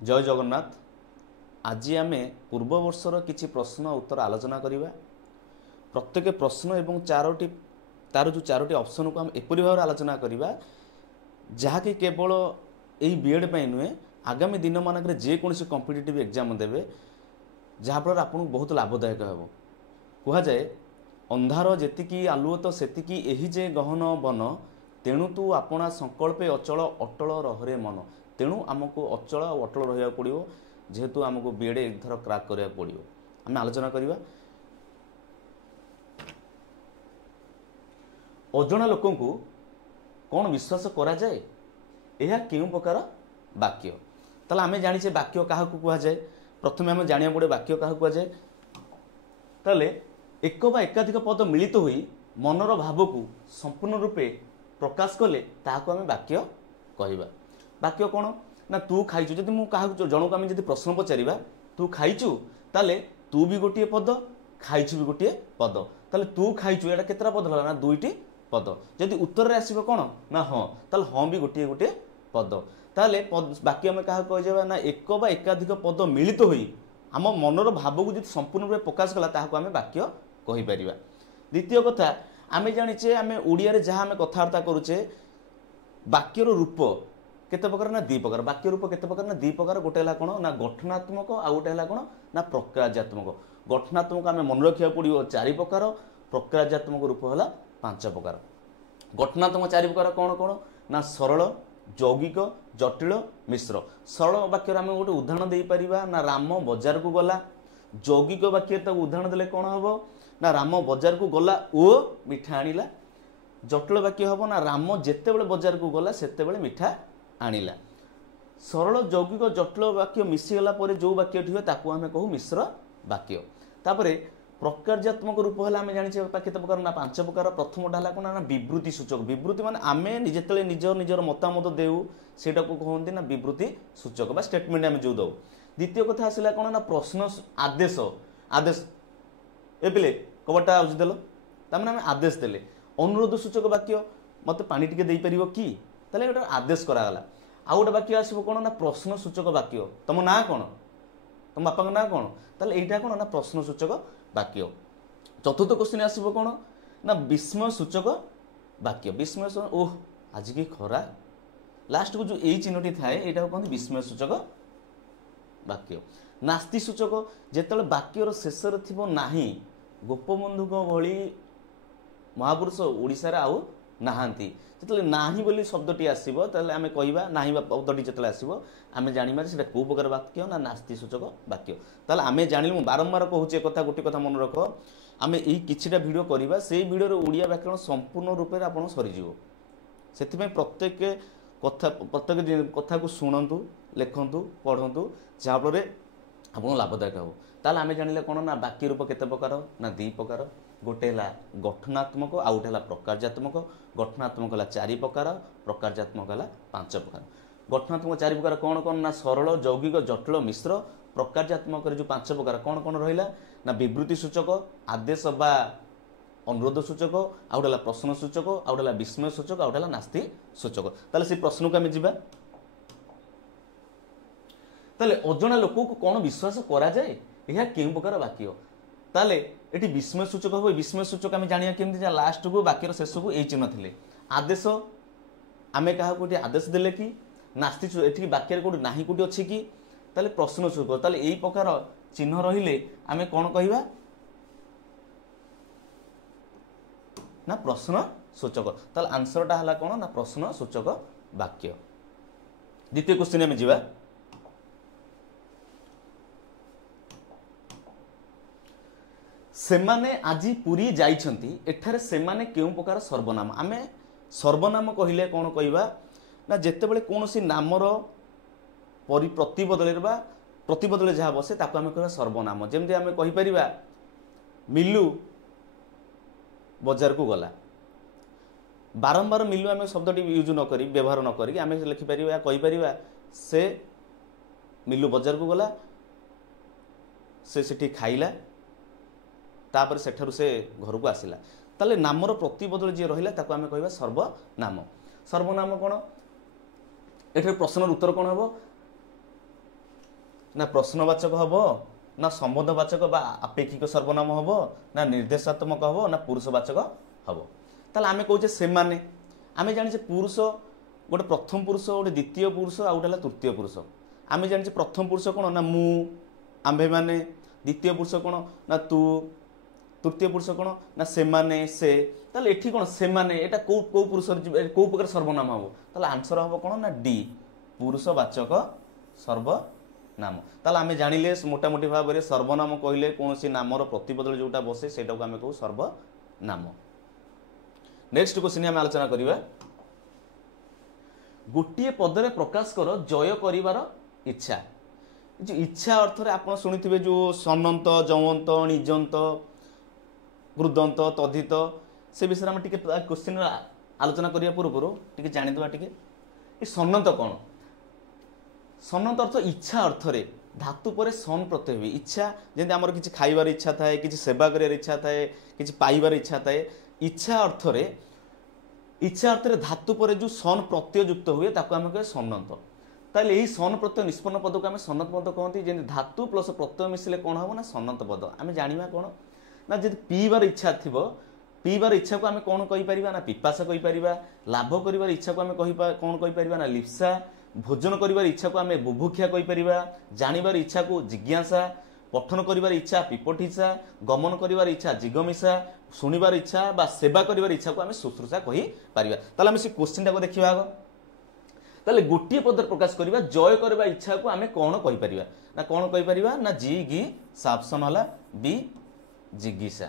जय जगन्नाथ। आज आम पूर्व वर्षर किसी प्रश्न उत्तर आलोचना करवा। प्रत्येक प्रश्न एवं चारोटी तार जो चारोटी ऑप्शन को हम एपरी भाव आलोचना करवा जहाँकि केवल यही बीएड नुहे आगामी दिन मानक जेकोसी कॉम्पिटिटिव एग्जाम देवे जहाँफल आपको बहुत लाभदायक हो। कहुए अंधार जेतिकी आलुओ तो सेतिकी एही जे गहन बन तेणु तू आपणा संकल्पे अचल अटल रहे मन। तेणु आमको अचल और अटल रहा पड़ो जेहेतु आमको बीएड एथर क्रैक करा पड़ो। आम आलोचना करवा अजणा लोक कौन विश्वास करा जाए यह क्यों प्रकार वाक्य। ताले आम जाने वाक्य क्या कहुए प्रथम आम जाना पड़े वाक्य क्या कहुए। ताले एक बा एकाधिक पद मिलित हो मनर भाव को संपूर्ण रूपे प्रकाश कले ताकू आम वाक्य कहवा। वाक्य कौन ना तू खाइचु जदि मुझे जनक आम जब प्रश्न पचारा तू खाइचु ताले तू भी गोटे पद खाइचु भी गोटे पद ताले तू खाइचु एटा केतरा पद ना दुईटी पद। जदि उत्तर आसो कौन ना हाँ ताले हाँ भी गोटे गोटे पद ताले बाकी आम क्या कह ना एक बा एकाधिक पद मिलित हो आम मनर भाव को जो संपूर्ण रूप प्रकाश कला ताकू आम वाक्य कहीपर। द्वितीय कथा आम जाने आम ओडिया जहाँ आम कथबार्ता करुचे वाक्यर रूप केते प्रकार ना दी प्रकार। वाक्य रूप केते प्रकार ना दी प्रकार। गोटे है कौन ना गठनात्मक आउ गोटे है कौन ना प्रक्रियात्मक। गठनात्मक आम मन रखा पड़ो 4 प्रकार प्रक्रियात्मक रूप है 5 प्रकार। गठनात्मक 4 प्रकार कौन कौन ना सरल यौगिक जटिल मिश्र। सरल वाक्य आम गोटे उदाहरण दे पारिबा ना राम बजार को गला। यौगिक वाक्य तक उदाहरण देले कौन हम ना राम बजार को गला ओ मिठा आनिला। जटिल वाक्य हम ना राम जेते बड़े बजार को गला सेते बड़े मिठा आनिला। सरल यौगिक जटिल वाक्य मिशीगला जो वाक्य हुए ताकू आम कहू मिश्र वाक्य। तापरे प्रक्रियात्मक रूप है आम जाने केते प्रकार ना 5 प्रकार। प्रथमटा है कौन ना विवृत्ति सूचक। विवृत्ति माने आम जिते निजर मतामत देऊ सेटा को कहते ना विवृत्ति सूचक बा स्टेटमेंट आम जो दौ। द्वितीय कथा आसला कौन ना प्रश्न आदेश। आदेश ए पिले कबटा आज देल तमें आम आदेश देले। अनुरोध सूचक वाक्य मत पानी टिके दे पारिबो कि ताले गोटे आदेश करागला। आउ गोटे वाक्य आसो कौन ना प्रश्न सूचक वाक्य। तुम ना कौन तुम बापा ना कौन ताले एटा कौन ना प्रश्न सूचक वाक्य। चतुर्थ क्वेश्चन आसो कौन ना विस्मय सूचक वाक्य। विस्मय ओह आज की खरा लास्ट को जो यही चिन्हटी थाए यहाँ कहते विस्मय सूचक वाक्य। नास्ति सूचक जिते वाक्यर शेष थी गोपबंधु भली महापुरुष ओडिशा आउ नाहांती जिते नाही बोली शब्दटी आसो आम कहवा नाही पदटी जो आसो आम जानवर से कौ प्रकार वाक्य ना नास्ति सूचक वाक्य। ताल आम जानी बारंबार कहूचे कथा गोटे कथा मन रख आम यही किछिटा वीडियो करवा से वीडियो ओडिया व्याकरण संपूर्ण रूप से आप सरीज से प्रत्येक कथा प्रत्येक कथा को शुणु लिखु पढ़ु जहाँफल आप लाभदायक हो। ताल आम जानिले कौन ना वाक्य रूप केते प्रकार ना 2 प्रकार। गोटे है गठनात्मक आउ गोटे है प्रक्रियात्मक। गठनात्मक है 4 प्रकार प्रक्रियात्मक है 5 प्रकार। गठनात्मक 4 प्रकार कौन कौन ना सरल यौगिक जटिल मिश्र। प्रक्रियात्मक जो 5 प्रकार कौन कौन रहा ना विवृत्ति सूचक आदेश बा अनुरोध सूचक आउ गोटे प्रश्न सूचक आउ गोटे विस्मय सूचक आउ गोटे नास्ति सूचक। ताले से प्रश्न को आम जा ताले अजणा लोक को कौन विश्वास करा जाए यह क्यों प्रकार वाक्य। ताले एटी विस्मय सूचक हो। विस्मय सूचक आम जाना केमती लास्ट को वाक्यर शेष को यही चिन्ह थे। आदेश आम क्या गोटे आदेश देले कि नास्ति ये वाक्य कौट ना कौटी अच्छी कि ताले प्रश्न सूचक। ताले यही प्रकार चिन्ह रहिले आम कौन कहवा ना प्रश्न सूचक। ताले आंसरटा है कौन ना प्रश्न सूचक वाक्य। द्वितीय क्वेश्चन आम जा सेमाने आजी पुरी जाइछंती एठारे सेमाने केउं प्रकार सर्वनाम। आमे सर्वनाम कहिले कौन कहवा ना जेते बेले कोनोसी नामर प्रतिबदल जहाँ बसे ताको आमे कहवा सर्वनाम। जेमती आमे कहि परिबा मिलू बजार को गला। बारंबार मिलू आमे शब्दटी यूज न करी व्यवहार न करी आमे लिखि परिबा कहि परिबा से मिलू बजार को गला से सेठी खाइला तापर सेठारु से घर को आसिला। ताले नामर प्रतिबदल जी रहिला ताको आमे कहबा सर्वनाम। सर्वनाम कौन एठे प्रश्नर उत्तर कौन हम ना प्रश्नवाचक हम ना संबंधवाचक बा आपेक्षिक सर्वनाम हम ना निर्देशात्मक हम ना पुरुषवाचक हम ताले आमे कहूचे से माने आमे जानिछे पुरुष गोटे प्रथम पुरुष गोटे द्वितीय पुरुष आ गोटे तृतीय पुरुष आमे जानिछे प्रथम पुरुष कोन ना मु आम्भे माने द्वितीय पुरुष कोन ना तू तृतीय पुरुष कोन ना से माने से ताले एठी कोन से माने एटा को पुरुष को प्रकार सर्वनाम हम ताले आंसर हम कोन ना डी पुरुषवाचक सर्वनाम ताले आमे जानिले मोटा मोटी भाव रे सर्वनाम कहिले कोनोसी नामर प्रतिपदल जोटा बसे सेटा को आमे कहू सर्वनाम। नेक्स्ट क्वेश्चन आमे आलोचना करिबा गोटिए पदरे प्रकाश कर जय करिवार इच्छा जो इच्छा अर्थ रे आपण सुनिथिबे जो सनंत जवंत निजंत गृदंत तद्धित से विषय में टिके क्वेश्चन आलोचना करिया पूर्व टिके जानि दवा टिके ए सनंत कोन सनंत अर्थ इच्छा अर्थ रे धातु पर सन प्रत्यय हुए इच्छा जेंति हमर किछि खाइबार इच्छा थाए किछि सेवा करियार इच्छा थाए किछि पाइबार इच्छा थाए इच्छा अर्थ रे धातु पर जो सन प्रत्यय युक्त हुए ताको हम कहे सनंत ताले यही सन प्रत्यय निष्पन्न पद को आम सनंत पद कहते जेंति धातु प्लस प्रत्यय मिसिले कौन हम ना सनंत पद आम जानिबा कौन ना जदि पीबार इच्छा थिबो पीबार इच्छा को आम कौन कहि परिबा ना पिपासा कहि परिबा लाभ करिवार इच्छा को आम कौन कहि परिबा ना लिप्सा भोजन करिवार इच्छा को आम बुभुक्षा कहि परिबा जानिबार इच्छा को जिज्ञासा पठन करिवार इच्छा पिपठिसा गमन करिवार इच्छा जिगमिसा शुणिबार इच्छा बा सेवा करिवार इच्छा को आम शुश्रूषा कहि परिबा ताले आम से क्वेश्चन टाको देखिबा आगो ताले गोटिए पद प्रकाश करिबा जय करबा इच्छा को आम कौन कहि परिबा ना कौन कहि परिबा ना जी गी साप्सन हला बी जिज्ञासा